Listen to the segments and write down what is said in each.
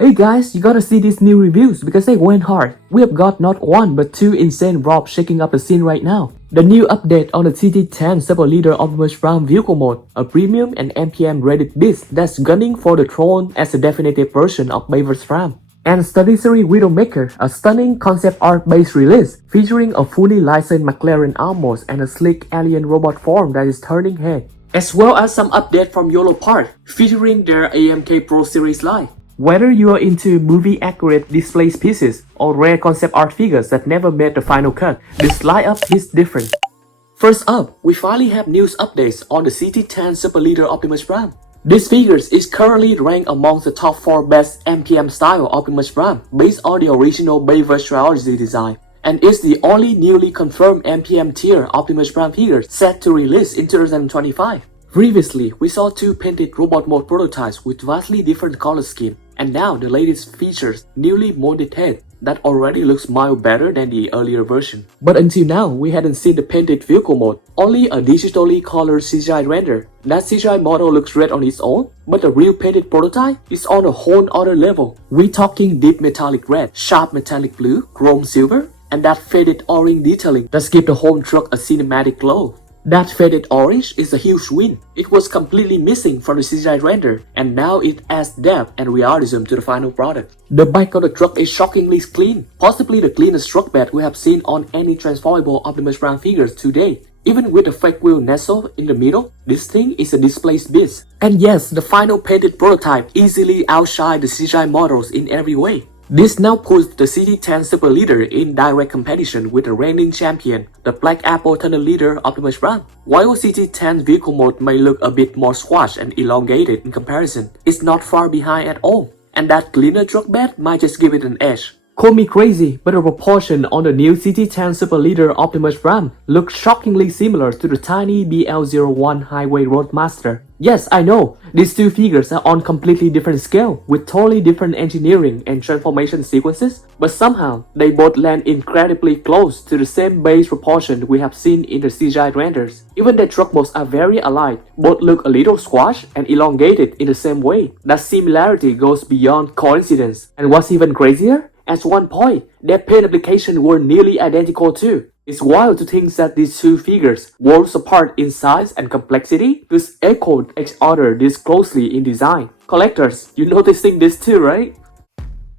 Hey guys, you gotta see these new reviews because they went hard. We have got not one but two insane drops shaking up the scene right now. The new update on the CT10 Super Leader Optimus Prime vehicle mode, a premium and MPM-graded beast that's gunning for the throne as a definitive version of Bayverse Prime. And Studio Series Widowmaker, a stunning concept art-based release featuring a fully licensed McLaren Almos and a sleek alien robot form that is turning head. As well as some update from Yolopark featuring their AMK Pro series line. Whether you are into movie-accurate display pieces or rare concept art figures that never made the final cut, this lineup is different. First up, we finally have news updates on the CT10 Super Leader Optimus Prime. This figure is currently ranked among the top 4 best MPM style Optimus Prime based on the original Bayverse trilogy design, and is the only newly confirmed MPM tier Optimus Prime figure set to release in 2025. Previously, we saw two painted robot mode prototypes with vastly different color scheme, and now the latest features newly molded head that already looks miles better than the earlier version. But until now, we hadn't seen the painted vehicle mode, only a digitally colored CGI render. That CGI model looks red on its own, but the real painted prototype is on a whole other level. We're talking deep metallic red, sharp metallic blue, chrome silver, and that faded orange detailing that gives the whole truck a cinematic glow. That faded orange is a huge win. It was completely missing from the CGI render, and now it adds depth and realism to the final product. The back of the truck is shockingly clean, possibly the cleanest truck bed we have seen on any transformable Optimus Prime figures to date. Even with the fake wheel nestled in the middle, this thing is a displaced beast. And yes, the final painted prototype easily outshines the CGI models in every way. This now puts the CT10 Super Leader in direct competition with the reigning champion, the Black Apple Tunnel Leader Optimus Prime. While CT10's vehicle mode may look a bit more squashed and elongated in comparison, it's not far behind at all, and that cleaner truck bed might just give it an edge. Call me crazy, but the proportion on the new CT10 Super Leader Optimus Prime looks shockingly similar to the tiny BL01 Highway Roadmaster. Yes, I know, these two figures are on completely different scale with totally different engineering and transformation sequences, but somehow they both land incredibly close to the same base proportion we have seen in the CGI renders. Even their truck modes are very alike, both look a little squashed and elongated in the same way. That similarity goes beyond coincidence. And what's even crazier? At one point, their paint applications were nearly identical too. It's wild to think that these two figures, worlds apart in size and complexity, just echoed each other this closely in design. Collectors, you noticing this too, right?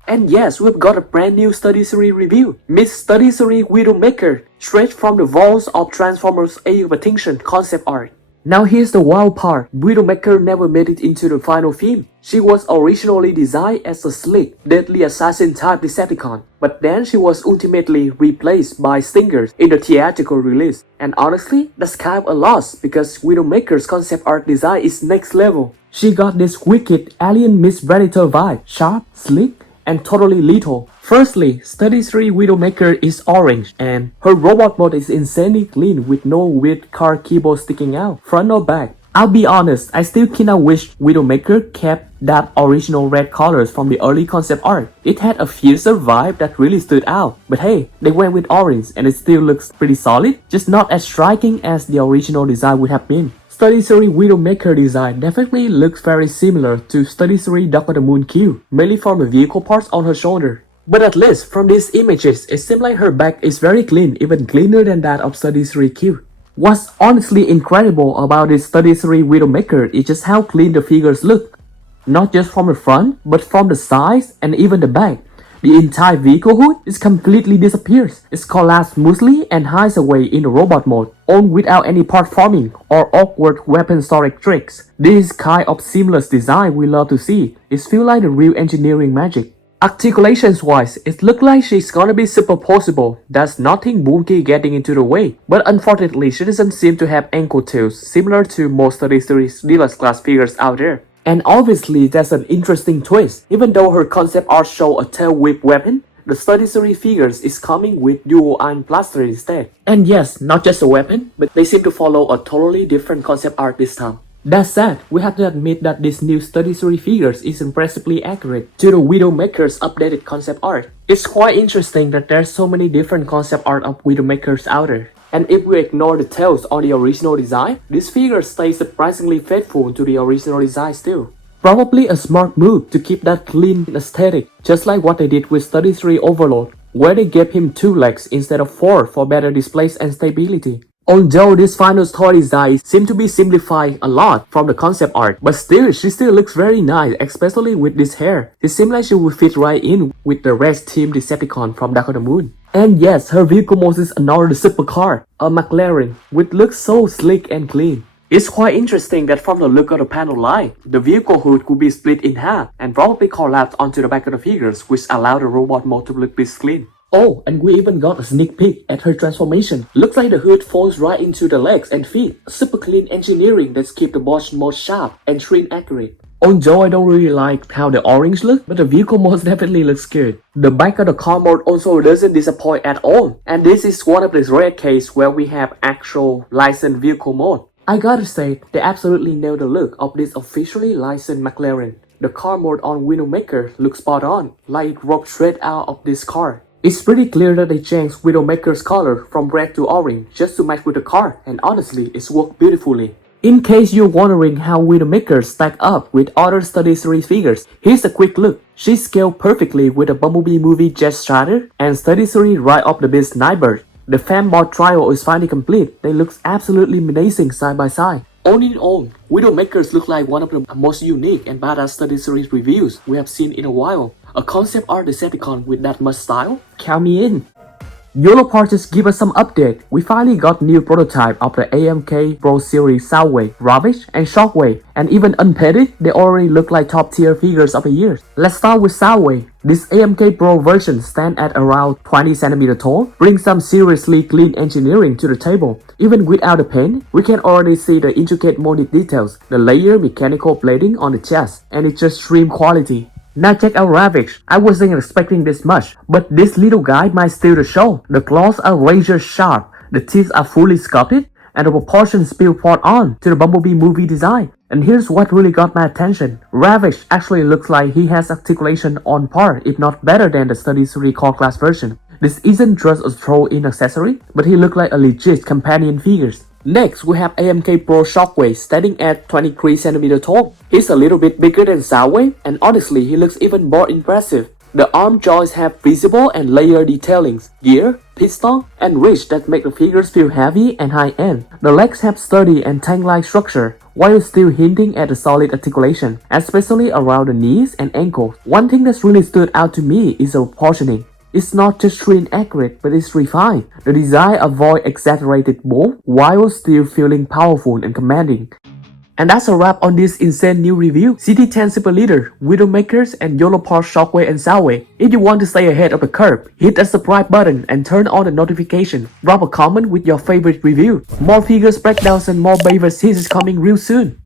And yes, we've got a brand new Studio Series review, Miss Studio Series Widowmaker, straight from the vaults of Transformers Age of Extinction concept art. Now here's the wild part, Widowmaker never made it into the final film. She was originally designed as a sleek, deadly assassin type Decepticon, but then she was ultimately replaced by Stingers in the theatrical release. And honestly, that's kind of a loss because Widowmaker's concept art design is next level. She got this wicked alien Miss Predator vibe, sharp, sleek, and totally lethal. Firstly, Studio Series Widowmaker is orange, and her robot mode is insanely clean with no weird car keyboard sticking out, front or back. I'll be honest, I still kinda wish Widowmaker kept that original red colors from the early concept art. It had a fiercer vibe that really stood out, but hey, they went with orange and it still looks pretty solid, just not as striking as the original design would have been. Studio Series Widowmaker design definitely looks very similar to Studio Series Dark of the Moon Q, mainly from the vehicle parts on her shoulder. But at least from these images, it seems like her back is very clean, even cleaner than that of Studio Series Q. What's honestly incredible about this Studio Series Widowmaker is just how clean the figures look. Not just from the front, but from the sides and even the back. The entire vehicle hood is completely disappears. It's collapsed smoothly and hides away in the robot mode, all without any part forming or awkward weapon storage tricks. This kind of seamless design we love to see. It feels like the real engineering magic. Articulations wise, it looks like she's gonna be superposable. There's nothing bulky getting into the way. But unfortunately, she doesn't seem to have ankle tails, similar to most Studio Series Deluxe class figures out there. And obviously, there's an interesting twist. Even though her concept art show a tail whip weapon, the Studio Series figures is coming with dual iron blaster instead. And yes, not just a weapon, but they seem to follow a totally different concept art this time. That said, we have to admit that this new Studio Series figures is impressively accurate to the Widowmaker's updated concept art. It's quite interesting that there's so many different concept art of Widowmakers out there. And if we ignore the tails on the original design, this figure stays surprisingly faithful to the original design still. Probably a smart move to keep that clean aesthetic, just like what they did with 33 Overlord, where they gave him 2 legs instead of 4 for better displays and stability. Although this final toy design seems to be simplifying a lot from the concept art, but still, she still looks very nice, especially with this hair. It seems like she would fit right in with the rest team Decepticon from Dark of the Moon. And yes, her vehicle mode is another supercar, a McLaren, which looks so sleek and clean. It's quite interesting that from the look of the panel line, the vehicle hood could be split in half and probably collapse onto the back of the figures, which allow the robot mode to look this clean. Oh, and we even got a sneak peek at her transformation. Looks like the hood folds right into the legs and feet. Super clean engineering that keeps the body more sharp and trim accurate. Although I don't really like how the orange look, but the vehicle mode definitely looks good. The back of the car mode also doesn't disappoint at all. And this is one of the rare cases where we have actual licensed vehicle mode. I gotta say, they absolutely nailed the look of this officially licensed McLaren. The car mode on Widowmaker looks spot on, like it robbed straight out of this car. It's pretty clear that they changed Widowmaker's color from red to orange just to match with the car, and honestly, it's worked beautifully. In case you're wondering how Widowmaker stack up with other Studio Series figures, here's a quick look. She scaled perfectly with the Bumblebee movie Jet Strider and Studio Series Ride of the Beast Nightbird. The fanboy trio is finally complete. They look absolutely menacing side by side. All in all, Widowmakers look like one of the most unique and badass Studio Series reviews we have seen in a while. A concept art Decepticon with that much style? Count me in! Yolopark just give us some update. We finally got new prototype of the AMK Pro series Soundwave, Ravage, and Shockwave, and even unpainted, they already look like top tier figures of the year. Let's start with Soundwave. This AMK Pro version stands at around 20cm tall, brings some seriously clean engineering to the table. Even without the paint, we can already see the intricate molded details, the layered mechanical plating on the chest, and it's just extreme quality. Now check out Ravage. I wasn't expecting this much, but this little guy might steal the show. The claws are razor sharp, the teeth are fully sculpted, and the proportions feel spot on to the Bumblebee movie design. And here's what really got my attention. Ravage actually looks like he has articulation on par, if not better than the Studio Series core class version. This isn't just a throw-in accessory, but he looks like a legit companion figure. Next, we have AMK Pro Shockwave standing at 23cm tall. He's a little bit bigger than Soundwave, and honestly, he looks even more impressive. The arm joints have visible and layered detailings, gear, piston, and ridge that make the figures feel heavy and high-end. The legs have sturdy and tank-like structure, while still hinting at a solid articulation, especially around the knees and ankles. One thing that's really stood out to me is the proportioning. It's not just trim accurate, but it's refined. The design avoids exaggerated bulk while still feeling powerful and commanding. And that's a wrap on this insane new review. CT10 Super Leader, Widowmakers, and Yolopark Shockwave and Soundwave. If you want to stay ahead of the curve, hit that subscribe button and turn on the notification. Drop a comment with your favorite review. More figures breakdowns and more Bayverse teasers coming real soon.